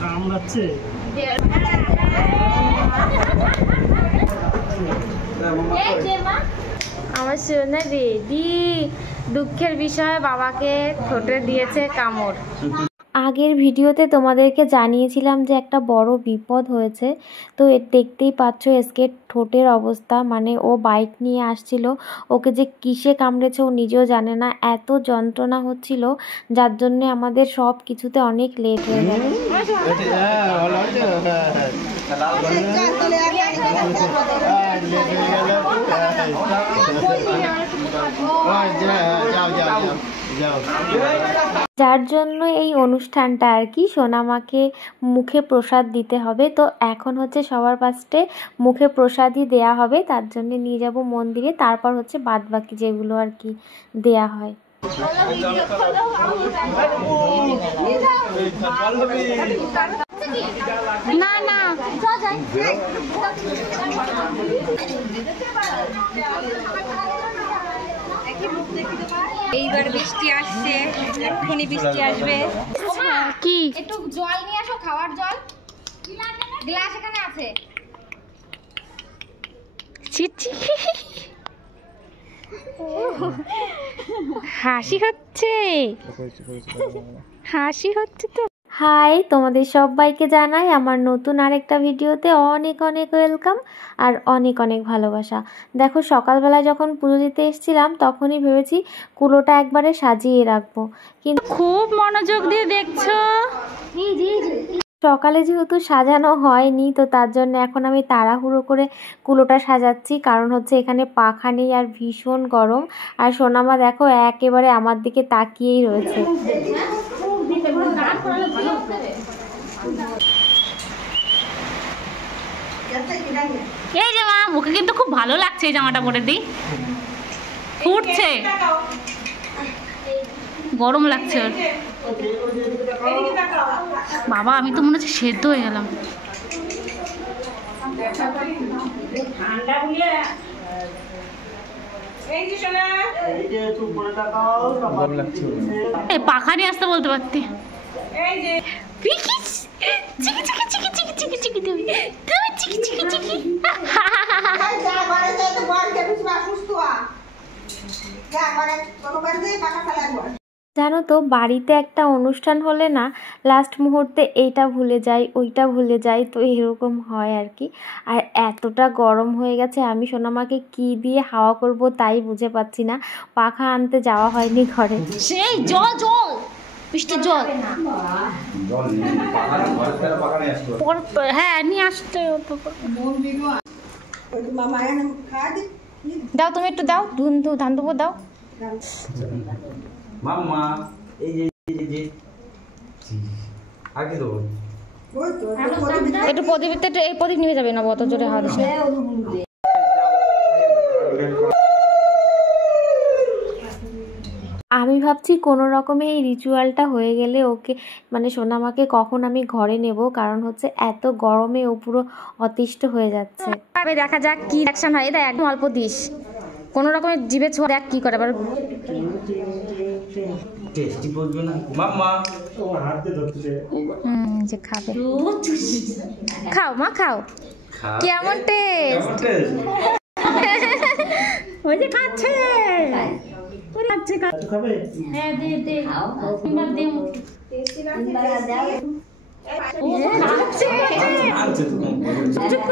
কামড়াচ্ছে। আমার সোনা রেডি। দুঃখের বিষয় বাবাকে ঠোঁটে দিয়েছে কামড়। আগের ভিডিওতে তোমাদেরকে জানিয়েছিলাম যে একটা বড় বিপদ হয়েছে। তো দেখতেই পাচ্ছ এসকের ঠোঁটের অবস্থা, মানে ও বাইক নিয়ে আসছিল, ওকে যে কিসে কামড়েছে ও নিজেও জানে না। এত যন্ত্রণা হচ্ছিল যার জন্য আমাদের সব কিছুতে অনেক লেট হয়ে গেল। যার জন্য এই অনুষ্ঠানটা আর কি, সোনামাকে মুখে প্রসাদ দিতে হবে। তো এখন হচ্ছে সবার ফার্স্টে মুখে প্রসাদই দেয়া হবে, তার জন্য নিয়ে যাব মন্দিরে, তারপর হচ্ছে বাদ বাকি যেগুলো আর কি দেয়া হয়। না না এইবার বৃষ্টি আসছে, এক্ষুনি বৃষ্টি আসবে। কি একটু জল নিয়ে আসো, খাওয়ার জল গ্লাস এখানে আছে। হাসি হচ্ছে, হাসি হচ্ছে তো। হাই, তোমাদের সবাইকে জানাই আমার নতুন আরেকটা ভিডিওতে অনেক অনেক ওয়েলকাম আর অনেক অনেক ভালোবাসা। দেখো সকালবেলা যখন পুজো দিতে এসেছিলাম তখনই ভেবেছি কুলোটা একবারে সাজিয়ে রাখবো, কিন্তু খুব মনোযোগ দিয়ে দেখছো। সকালে যেহেতু সাজানো হয়নি তো তার জন্য এখন আমি তাড়াহুড়ো করে কুলোটা সাজাচ্ছি, কারণ হচ্ছে এখানে পাখা নেই আর ভীষণ গরম। আর সোনামা দেখো একেবারে আমার দিকে তাকিয়েই রয়েছে। এই যে মা, মুখে কিন্তু খুব ভালো লাগছে এই জামাটা পরে দিই, ফুটছে, গরম লাগছে। বাবা আমি তো মনে হচ্ছে সেদ্ধ হয়ে গেলাম। এই পাখা নিয়ে আসতে বলতে পারতি। জানো তো বাড়িতে একটা অনুষ্ঠান হলে না লাস্ট মুহূর্তে এইটা ভুলে যাই ওইটা ভুলে যাই, তো এরকম হয় আর কি। আর এতটা গরম হয়ে গেছে, আমি সোনামাকে কি দিয়ে হাওয়া করব তাই বুঝে পাচ্ছি না। পাখা আনতে যাওয়া হয়নি ঘরে। সেই জল জল বৃষ্টির জল, হ্যাঁ নিয়ে আসতে। দাও তুমি একটু দাও, ধান দুপুর দাও। মাম্মা এই যে আগে দাও একটু প্রদীপতে একটু, এই প্রদীপ নিয়ে যাবে না অত জোরে হাওয়া দিচ্ছে। আমি ভাবছি কোনো রকমে এই রিচুয়ালটা হয়ে গেলে ওকে, মানে সোনামাকে কখন আমি ঘরে নেব, কারণ হচ্ছে এত গরমে ও পুরো অতিষ্ঠ হয়ে যাচ্ছে। দেখা যাক কি অ্যাকশন হয়। এটা একদম অল্প দিস, কোনো রকমের জিভে ছোঁয়া, দেখ কি করে আবার। টেস্টি বলবে না মাম্মা, তোমার হাত দিয়ে ধরতে যে খাবে, খাও মা খাও। কেমন টেস্ট, ওই যে খাচ্ছে খাবে। হ্যাঁ দে দে,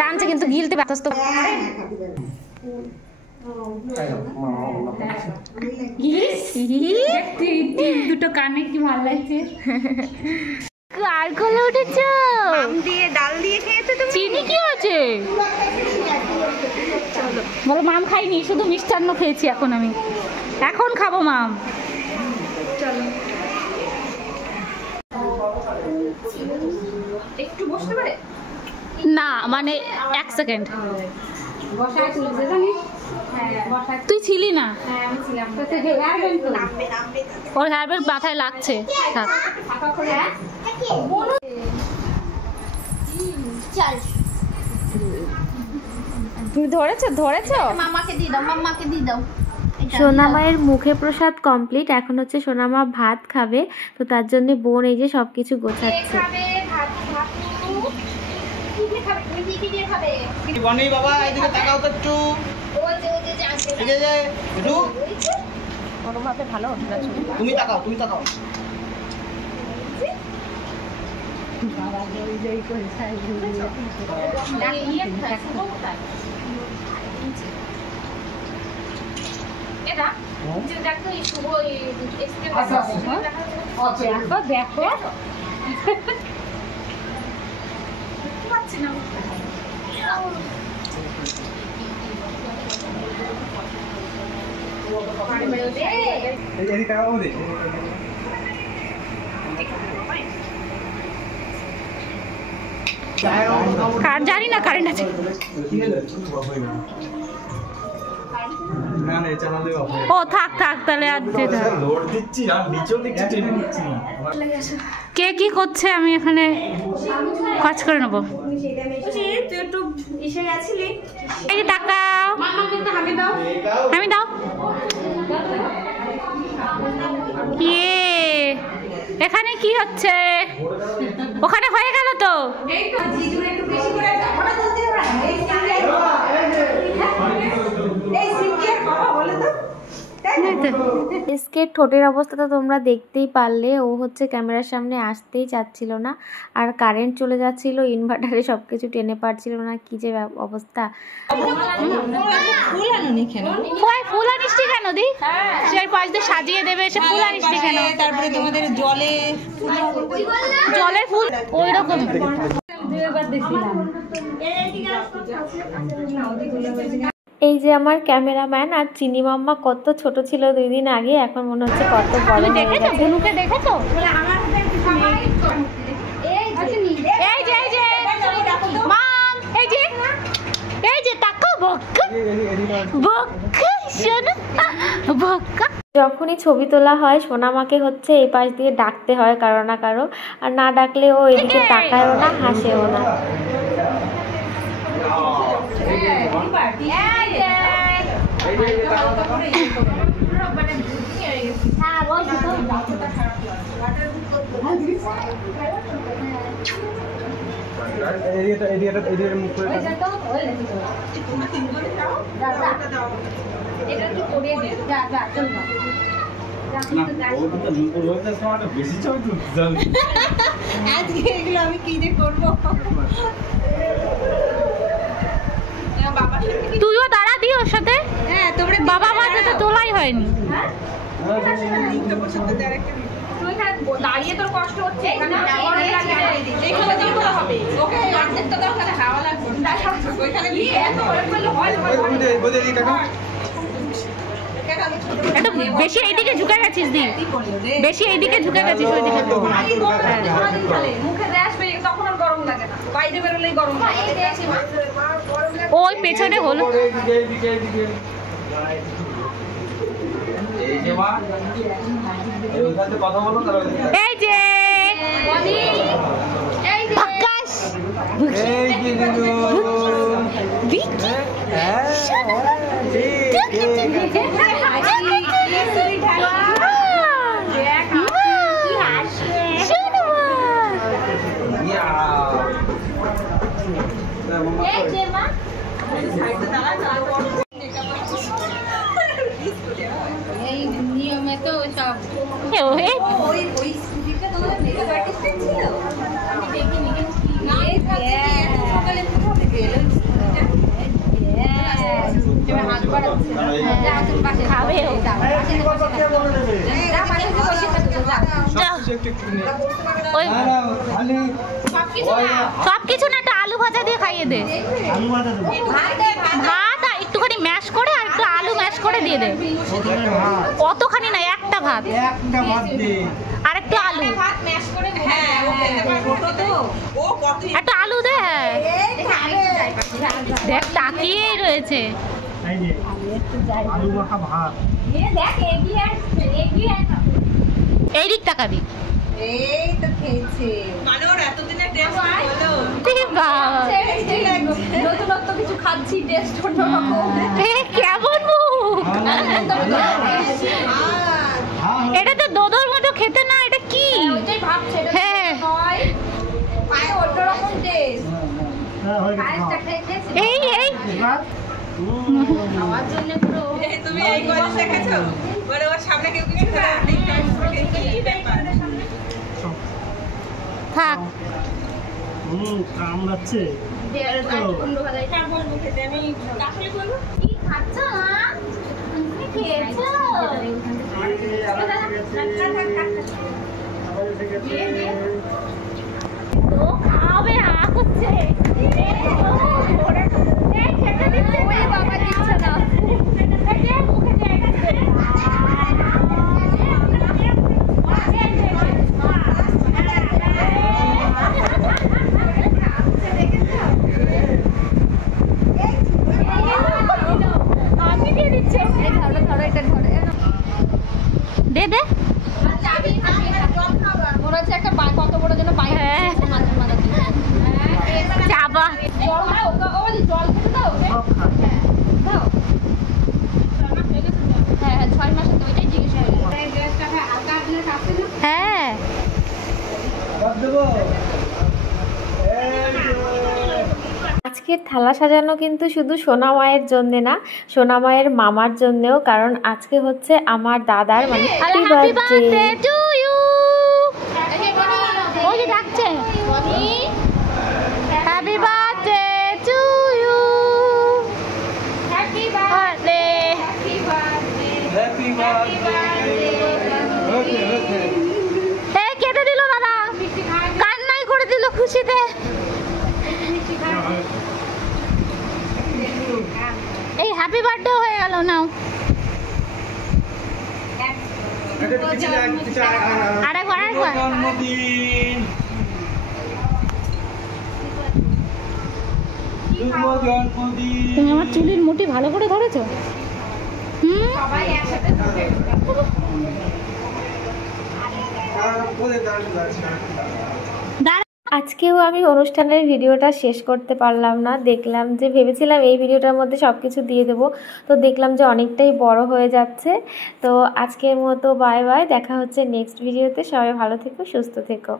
টানছে কিন্তু গিলতে ব্যস্ত। দুটো কানে কি ভালো লাগছে। আর কোলে উঠেছ, আম দিয়ে ডাল দিয়ে খেয়েছো তুমি? চিনি কি আছে বলো? মাম খাইনি, শুধু মিষ্টান্ন খেয়েছি। এখন আমি এখন খাবো মাম। চলো একটু বসতে পারে না, মানে 1 সেকেন্ড। তুই ছিলি না, ওর হেয়ার মাথায় লাগছে। তুমি ধরেছো মামাকে দিয়ে দাও, মামাকে দিয়ে দাও। সোনামায়ের মুখে প্রসাদ কমপ্লিট, এখন হচ্ছে সোনামা ভাত খাবে। তো তার জন্য বোন এই যে সবকিছু গোছাচ্ছে। কি দিয়ে খাবে? তুমি কি দিয়ে খাবে? বনি বাবা এদিকে তাকাও তো একটু। ওই যে জানতে ঠিক আছে একটু কোনোভাবে ভালো হতো না ছবি। তুমি তাকাও এটা যে দেখো এই শুভ এক্সপ্রেস দেখো পাচ্ছি না এদিকে তাকাও দে। জানি না কারেন্ট আছে না না চালালে বাবা ও থাক তাহলে আর যেতে হবে। লোড দিচ্ছি আর নিচেও দেখছি টেনে নিচ্ছি না। কে কি করছে আমি এখানে কাজ করে নেবো। এই যে তাকাও আমি দাও এখানে কি হচ্ছে ওখানে হয়ে গেল তো এসকে ঠোঁটের অবস্থা তো তোমরা দেখতেই পারলে। ও হচ্ছে ক্যামেরার সামনে আসতেই চাচ্ছিল না, আর কারেন্ট চলে যাচ্ছিল, ইনভার্টারে সব কিছু টেনে পারছিল না। কি যে অবস্থা। ফুল আনিস কেন দি সেই পাশ দিয়ে সাজিয়ে দেবে সে ফুল আনিস কেন তারপরে তোমাদের জলের ফুল ওই রকম এই যে আমার ক্যামেরাম্যান আর চিনি মাম্মা কত ছোট ছিল 2 দিন আগে, এখন মনে হচ্ছে কত বড় হয়ে দেখেছো গেছে। বুনুকে দেখেছো মাম এই যে টাকা বক্কা বক্কা শোনো বক্কা। যখনই ছবি তোলা হয় সোনামাকে হচ্ছে এই পাশ দিয়ে ডাকতে হয় কারো না কারো, আর না ডাকলে ও এদিকে তাকায়ও না, হাসেও না। এদিকে মুখ করে বেশি ছবি তুলতে আজকে এগুলো আমি কি যে করবো। তুইও দাঁড়া দি ওর সাথে। হ্যাঁ তোমরা বাবা মার সাথে তোলাই হয়নি দাঁড়িয়ে তোর কষ্ট হচ্ছে এখানে হাওয়া লাগবে একটু বেশি এইদিকে ঝুঁকে গেছিস দি বেশি এইদিকে ঝুঁকে গেছিস ওইদিকে মুখে দেশ তখন আর গরম লাগে না বাইরে বেরোলেই গরম লাগে ওই পেছনে হলো এই যে মা এইখানে কথা বলো তাহলে এই যে আকাশ এই কি দিনু বিকি হ্যাঁ এই নিয়মে তো সব সবকিছু না একটা আলু ভাজা দিয়ে খাইয়ে দে ভাত একটুখানি ম্যাশ করে আর একটু আলু ম্যাশ করে দিয়ে দে অতখানি না একটা ভাত আর একটু আলু একটা আলু দে দেখ তাকিয়েই রয়েছে এই দিক টাকা দি এই তো খেয়েছে কালোর এতদিনের টেস্ট হলো নতুনত্ব কিছু খাচ্ছি টেস্ট অন্যরকম কেমন মুখ এটা তো দোদোর মতো খেতে না এটা কি হ্যাঁ এই এই তুমি এই বয়স দেখেছো বলে ওর সামনে কেউ কিছু থাক কামড়াচ্ছে খাবে হা করছে খেতে দিচ্ছে বাবা দিচ্ছে না আমি দিয়ে দিচ্ছে ধরো এটা ধরো দে দে মনে হচ্ছে একটা কত বড় যেন পাই চাবা জল খেতে দাও দাও হ্যাঁ 6 মাসের তো ওইটাই জিজ্ঞেস করি হ্যাঁ আজকের থালা সাজানো কিন্তু শুধু সোনা মায়ের জন্য না, সোনা মায়ের মামার জন্যও, কারণ আজকে হচ্ছে আমার দাদার মানে হ্যাপি বার্থডে টু ইউ। ওই যে ডাকছে happy birthday to you happy birthday happy birthday okay okay এই কেটে দিল দাদা, কান্নাই করে দিল খুশিতে। এই হ্যাপি বার্থডে হয়ে গেল নাও আরেকবার জন্মদিন শুভ জন্মদিন। তুমি আমার চুলের মুঠি ভালো করে ধরেছো। আজকেও আমি অনুষ্ঠানের ভিডিওটা শেষ করতে পারলাম না, দেখলাম যে ভেবেছিলাম এই ভিডিওটার মধ্যে সব কিছু দিয়ে দেবো, তো দেখলাম যে অনেকটাই বড় হয়ে যাচ্ছে। তো আজকের মতো বাই বাই, দেখা হচ্ছে নেক্সট ভিডিওতে। সবাই ভালো থেকো, সুস্থ থেকো।